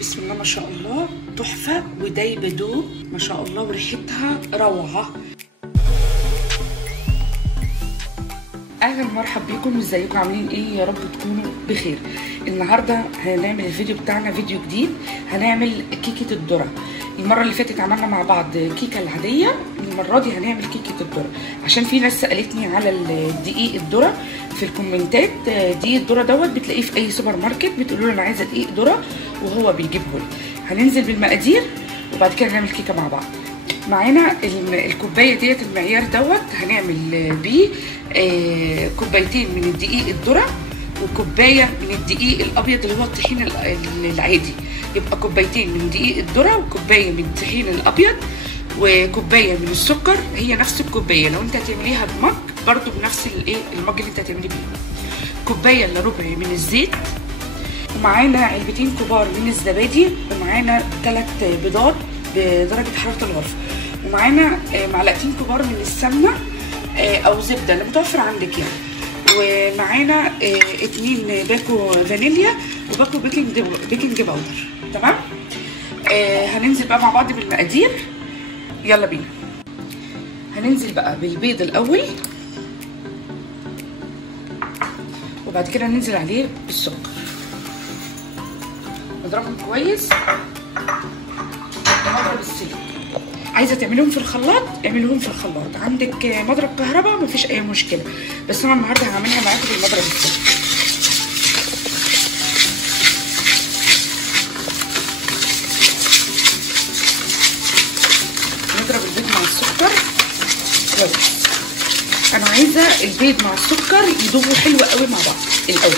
بسم الله ما شاء الله، تحفه ودايبه دوب ما شاء الله، وريحتها روعه. اهلا مرحب بيكم، ازيكم عاملين ايه؟ يا رب تكونوا بخير. النهارده هنعمل الفيديو بتاعنا فيديو جديد، هنعمل كيكه الذره. المره اللي فاتت عملنا مع بعض كيكه العاديه، المره دي هنعمل كيكه الذره عشان في ناس سالتني على الدقيق الذره في الكومنتات. دقيق الذره دوت بتلاقيه في اي سوبر ماركت، بتقولوا له انا عايزه دقيق ذره وهو بيجيبه لي. هننزل بالمقادير وبعد كده نعمل كيكه مع بعض. معانا الكوبايه ديت المعيار دوت، هنعمل بيه كوبايتين من الدقيق الذره وكوبايه من الدقيق الابيض اللي هو الطحين العادي. يبقى كوبايتين من دقيق الذره وكوبايه من الطحين الابيض وكوبايه من السكر، هي نفس الكوبايه. لو انت هتعمليها بمج برضو بنفس المج اللي انت هتعملي بيه. كوبايه الا ربع من الزيت، ومعانا علبتين كبار من الزبادي، ومعانا 3 بيضات بدرجه حراره الغرفه، ومعانا معلقتين كبار من السمنه او زبده اللي متوفر عندك يعني، ومعانا 2 باكو فانيليا وباكو بيكنج باودر. تمام. هننزل بقى مع بعض بالمقادير، يلا بينا. هننزل بقى بالبيض الاول، وبعد كده ننزل عليه بالسكر، نضربهم كويس ونضرب السلك. عايزه تعمليهم في الخلاط اعمليهم في الخلاط، عندك مضرب كهرباء مفيش اي مشكله، بس انا النهارده هعملها معاكم بالمضرب السلك. نضرب البيض مع السكر كويس. انا عايزه البيض مع السكر يدوبوا حلو قوي مع بعض الاول،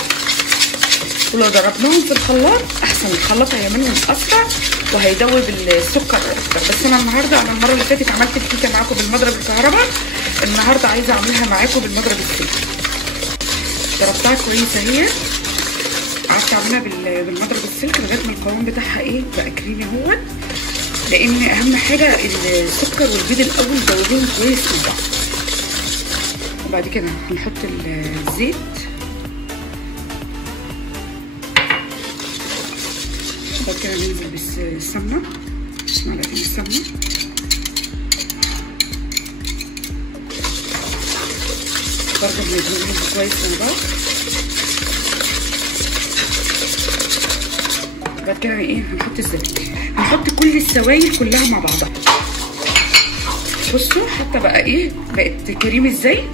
ولو ضربناهم في الخلاط احسن، الخلاط هيعملهم اسرع وهيدوب السكر اكتر. بس انا النهارده، انا المره اللي فاتت عملت الكيكه معاكم بالمضرب الكهرباء، النهارده عايزه اعملها معاكم بالمضرب السلك. ضربتها كويس اهي، قعدت اعملها بالمضرب السلك لغايه ما القوام بتاعها ايه بقى كريمي اهوت، لان اهم حاجه السكر والبيض الاول دوبوهم كويس مع بعض. وبعد كده هنحط الزيت، وبعد كده ننزل بالسمنه، معلقتين السمنه، برضه بنضربهم كويس مع بعض. بعد كده ايه هنحط الزبادي، هنحط كل السوائل كلها مع بعضها. بصوا حتى بقى ايه، بقت كريمي ازاي،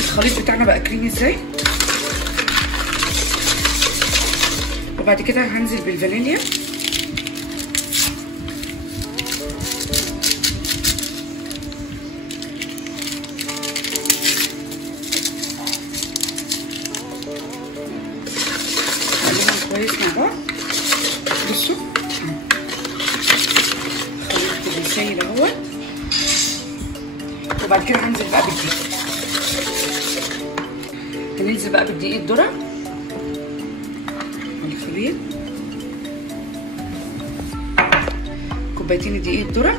الخليط بتاعنا بقى كريمي ازاي. وبعد كده هنزل بالفانيليا، هنقلبهم كويس مع بعض. بصوا خليط بالسائل اهوت. وبعد كده هنزل بقى بالدقيق، هننزل بقى بالدقيق الذره الخليط، كوبايتين الدقيق الذره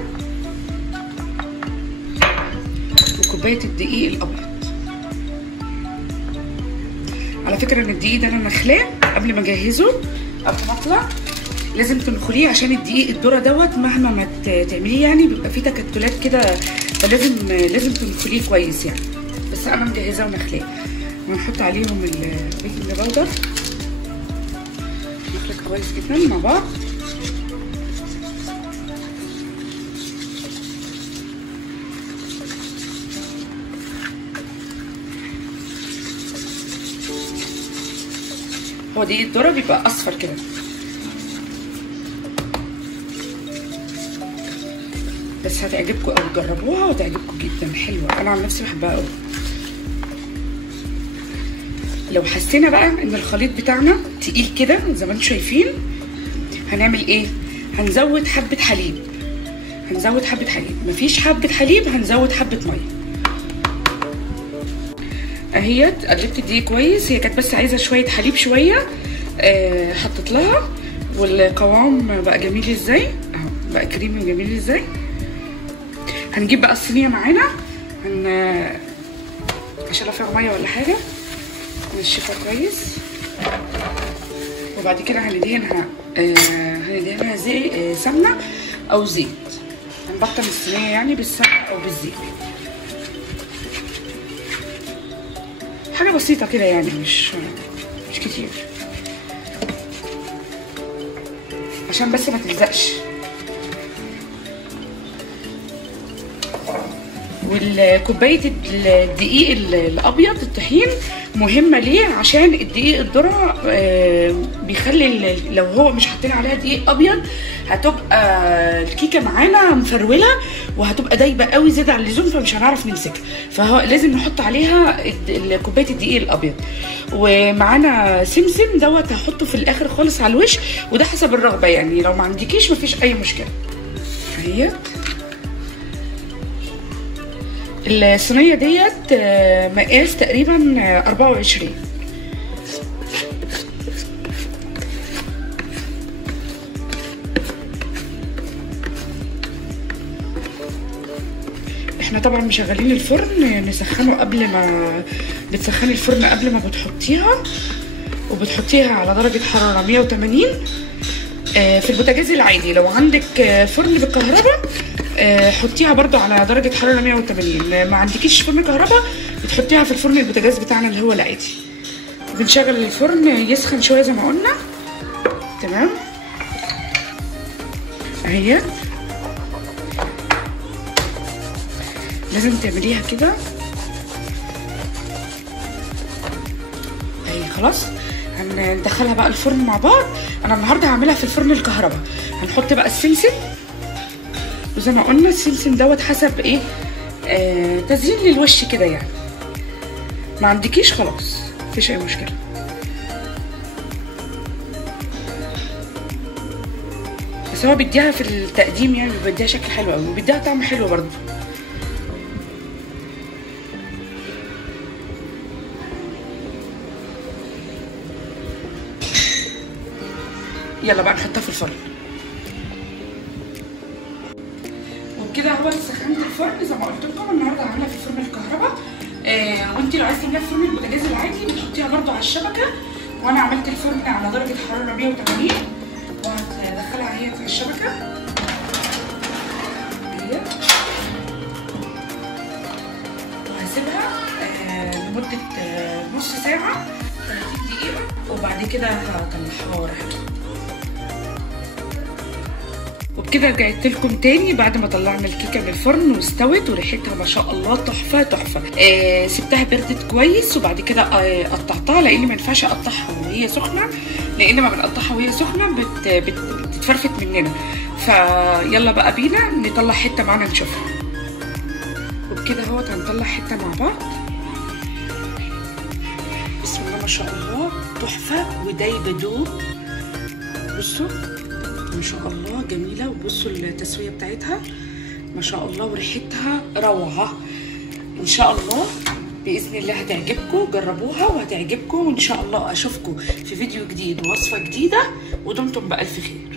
وكوبايه الدقيق الابيض. على فكره ان الدقيق ده انا نخلاه قبل ما اجهزه، قبل ما اطلع لازم تنخليه، عشان الدقيق الذره دوت مهما ما تعمليه يعني بيبقى فيه تكتلات كده، فلازم تنخليه كويس يعني. بس انا مجهزاه ونخلاه. وهنحط عليهم البيكنج باودر، نخلط كويس جدا مع بعض. هو دقيق الذره بيبقى اصفر كده، بس هتعجبكم او تجربوها وتعجبكم جدا، حلوه، انا عن نفسي بحبها قوي. لو حسينا بقى ان الخليط بتاعنا تقيل كده زي ما انتم شايفين، هنعمل ايه؟ هنزود حبه حليب، هنزود حبه حليب. مفيش حبه حليب هنزود حبه ميه. اهيت قلبت دي كويس، هي كانت بس عايزه شويه حليب شويه، حطيت لها، والقوام بقى جميل ازاي اهو، بقى كريمي وجميل ازاي. هنجيب بقى الصينيه معانا، عشان لو فيها ميه ولا حاجه نشفها كويس. وبعد كده هندهنها زي سمنه او زيت. هنبطن الصينيه يعني بالسمنه او بالزيت، حاجه بسيطه كده يعني، مش كتير، عشان بس ما تلزقش. والكوبايه الدقيق الابيض الطحين مهمه ليه؟ عشان الدقيق الذره بيخلي لو هو مش حاطين عليها دقيق ابيض هتبقى الكيكه معانا مفروله وهتبقى دايبه قوي زياده عن اللزوم، فمش هنعرف نمسكها. فهو لازم نحط عليها كوبايه الدقيق الابيض. ومعانا سمسم دوت هحطه في الاخر خالص على الوش، وده حسب الرغبه يعني، لو ما عندكيش مفيش اي مشكله. اهي الصينيه ديت مقاس تقريبا 24. احنا طبعا مشغلين الفرن نسخنه قبل ما بتسخني الفرن قبل ما بتحطيها، وبتحطيها على درجه حراره 180 في البوتاجاز العادي. لو عندك فرن بالكهرباء حطيها برضو على درجة حرارة 180. ما عندكيش فرن كهرباء بتحطيها في الفرن البوتاجاز بتاعنا اللي هو العادي. بنشغل الفرن يسخن شوية زي ما قلنا. تمام اهي، لازم تعمليها كده اهي. خلاص هندخلها بقى الفرن مع بعض. انا النهارده هعملها في الفرن الكهرباء. هنحط بقى السمسم، وزي ما قلنا السمسم دوت حسب ايه تزيين للوش كده يعني. ما عندكيش خلاص مفيش اي مشكله. بس هو بيديها في التقديم يعني، بيديها شكل حلو قوي وبيديها طعم حلو برضه. يلا بقى نحطها في الفرن. وبكده هو سخنت الفرن زي ما قلت لكم. النهارده هعملها في الفرن الكهرباء، وانت لو عايزه تعمليها في فرن البوتاجاز العادي بتحطيها برده على الشبكه. وانا عملت الفرن على درجه حراره 180 وهدخلها اهي في الشبكه اهي، وهسيبها لمده نص ساعه 30 دقيقه، وبعد كده هطلعها وراحتها. وبكده رجعت لكم تاني بعد ما طلعنا الكيكه من الفرن واستوت وريحتها ما شاء الله تحفه تحفه. سبتها بردت كويس وبعد كده قطعتها، لان ما ينفعش اقطعها وهي سخنه، لان ما بنقطعها وهي سخنه بتتفرفت مننا. فيلا بقى بينا نطلع حته معانا نشوفها. وبكده اهوت هنطلع حته مع بعض. بسم الله ما شاء الله تحفه ودايبه دوب. بصوا ما شاء الله جميله، وبصوا التسويه بتاعتها ما شاء الله، وريحتها روعه. ان شاء الله باذن الله هتعجبكم، جربوها وهتعجبكم، وان شاء الله اشوفكم في فيديو جديد ووصفه جديده، ودمتم بالف خير.